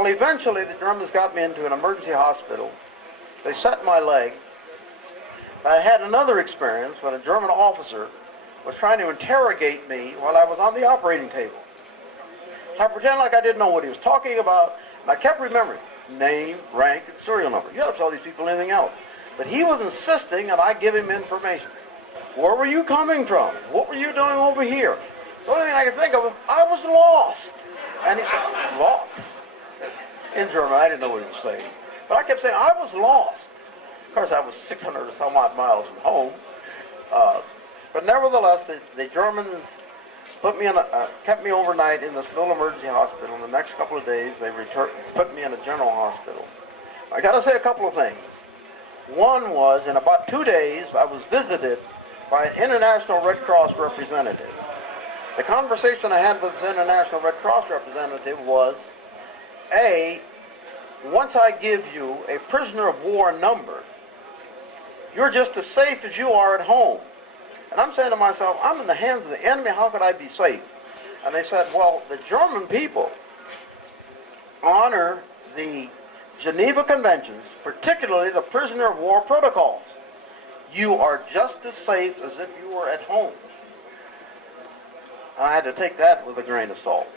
Well, eventually the Germans got me into an emergency hospital. They set my leg. I had another experience when a German officer was trying to interrogate me while I was on the operating table. I pretended like I didn't know what he was talking about, and I kept remembering name, rank, and serial number. You don't tell these people anything else. But he was insisting that I give him information. Where were you coming from? What were you doing over here? The only thing I could think of was, I was lost. And he said, lost? In German, I didn't know what he was saying. But I kept saying, I was lost. Of course, I was 600 or some odd miles from home. But nevertheless, the Germans kept me overnight in this little emergency hospital. In the next couple of days, they put me in a general hospital. I got to say a couple of things. One was, in about 2 days, I was visited by an International Red Cross representative. The conversation I had with this International Red Cross representative was, once I give you a prisoner of war number, you're just as safe as you are at home. And I'm saying to myself, I'm in the hands of the enemy, how could I be safe? And they said, well, the German people honor the Geneva Conventions, particularly the prisoner of war protocols. You are just as safe as if you were at home. I had to take that with a grain of salt.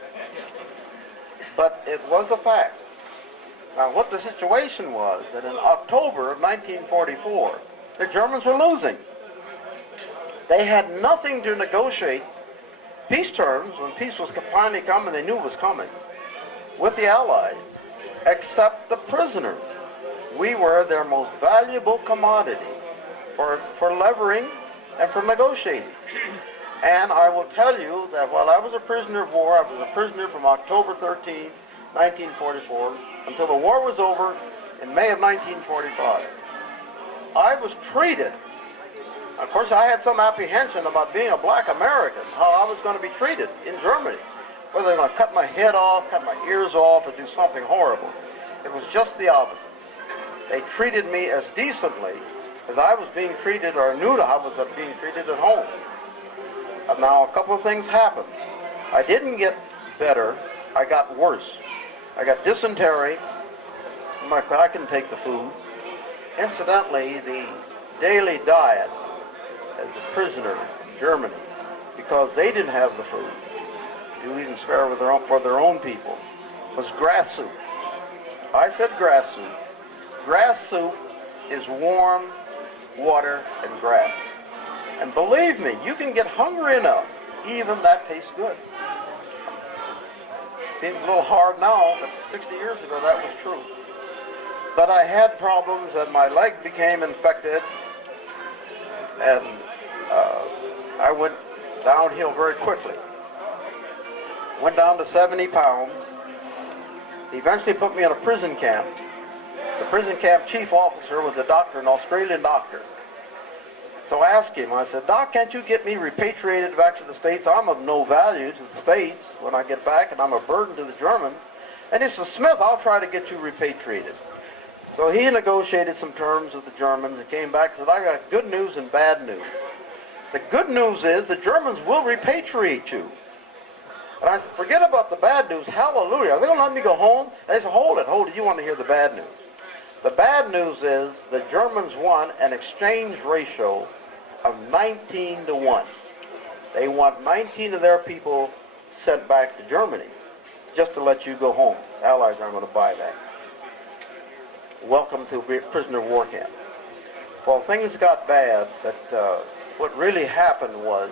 But it was a fact. Now, what the situation was, that in October of 1944, the Germans were losing. They had nothing to negotiate peace terms when peace was finally coming, they knew it was coming, with the Allies, except the prisoners. We were their most valuable commodity for levering and for negotiating. And I will tell you that while I was a prisoner of war, I was a prisoner from October 13, 1944, until the war was over in May of 1945. I was treated, of course I had some apprehension about being a black American, how I was going to be treated in Germany. Whether they were going to cut my head off, cut my ears off, or do something horrible. It was just the opposite. They treated me as decently as I was being treated, or knew I was being treated at home. Now, a couple of things happened. I didn't get better, I got worse. I got dysentery. I couldn't take the food. Incidentally, the daily diet as a prisoner in Germany, because they didn't have the food to even spare for their own people, was grass soup. I said grass soup. Grass soup is warm water and grass. And believe me, you can get hungry enough, even that tastes good. Seems a little hard now, but 60 years ago that was true. But I had problems, and my leg became infected, and I went downhill very quickly. Went down to 70 pounds. He eventually put me in a prison camp. The prison camp chief officer was a doctor, an Australian doctor. So I asked him, I said, Doc, can't you get me repatriated back to the States? I'm of no value to the States when I get back, and I'm a burden to the Germans. And he said, Smith, I'll try to get you repatriated. So he negotiated some terms with the Germans and came back and said, I got good news and bad news. The good news is the Germans will repatriate you. And I said, forget about the bad news. Hallelujah. Are they going to let me go home? And they said, hold it. You want to hear the bad news. The bad news is the Germans won an exchange ratio of 19 to 1. They want 19 of their people sent back to Germany just to let you go home. The Allies aren't going to buy that. Welcome to a prisoner of war camp. Well, things got bad, but what really happened was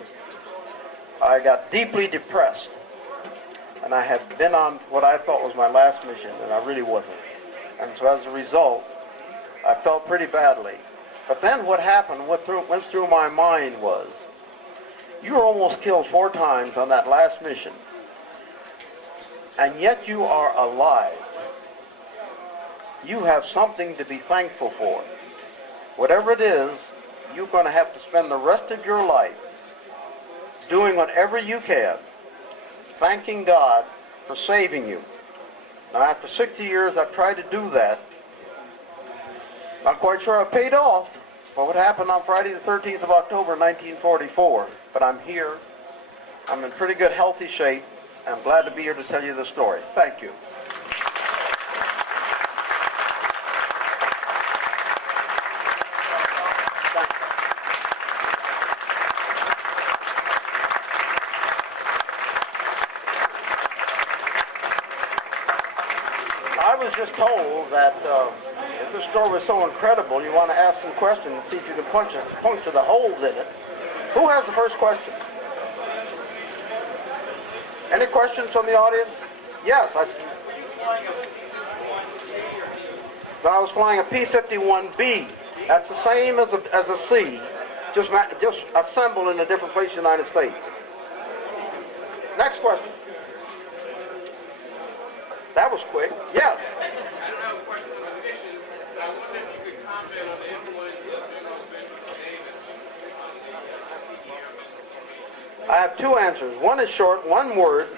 I got deeply depressed. And I had been on what I thought was my last mission, and I really wasn't. And so as a result, I felt pretty badly. But then what happened, what went through my mind was, you were almost killed 4 times on that last mission, and yet you are alive. You have something to be thankful for. Whatever it is, you're going to have to spend the rest of your life doing whatever you can, thanking God for saving you. Now, after 60 years, I've tried to do that. Not quite sure I paid off for what happened on Friday the 13th of October, 1944. But I'm here. I'm in pretty good, healthy shape. I'm glad to be here to tell you the story. Thank you. was just told that if this story was so incredible, you want to ask some questions and see if you can puncture the holes in it. Who has the first question? Any questions from the audience? Yes. I was flying a P-51B. That's the same as a C, just assembled in a different place in the United States. Next question. That was quick. Yes. I have a question on the mission. I wonder if you could comment on the influence of General Davis on the Tuskegee Airmen. I have two answers. One is short, one word.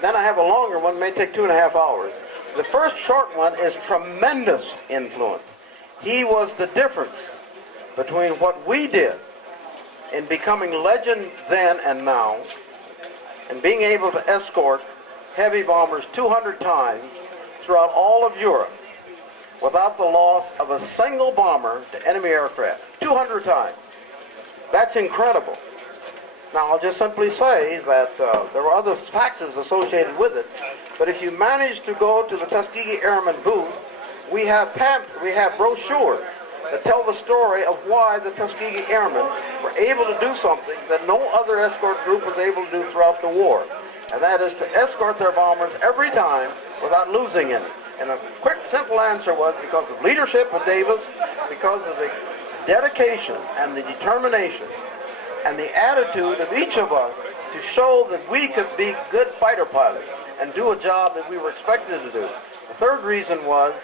Then I have a longer one, may take 2.5 hours. The first short one is tremendous influence. He was the difference between what we did in becoming legend then and now, and being able to escort heavy bombers 200 times throughout all of Europe without the loss of a single bomber to enemy aircraft. 200 times. That's incredible. Now, I'll just simply say that there were other factors associated with it, but if you manage to go to the Tuskegee Airmen booth, we have brochures that tell the story of why the Tuskegee Airmen were able to do something that no other escort group was able to do throughout the war, and that is to escort their bombers every time without losing any. And a quick, simple answer was because of leadership of Davis, because of the dedication and the determination and the attitude of each of us to show that we could be good fighter pilots and do a job that we were expected to do. The third reason was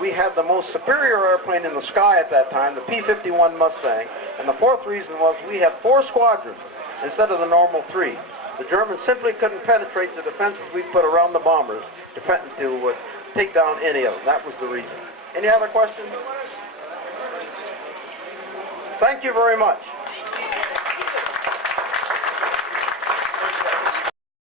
we had the most superior airplane in the sky at that time, the P-51 Mustang, and the fourth reason was we had 4 squadrons instead of the normal 3. The Germans simply couldn't penetrate the defenses we put around the bombers to take down any of them. That was the reason. Any other questions? Thank you very much.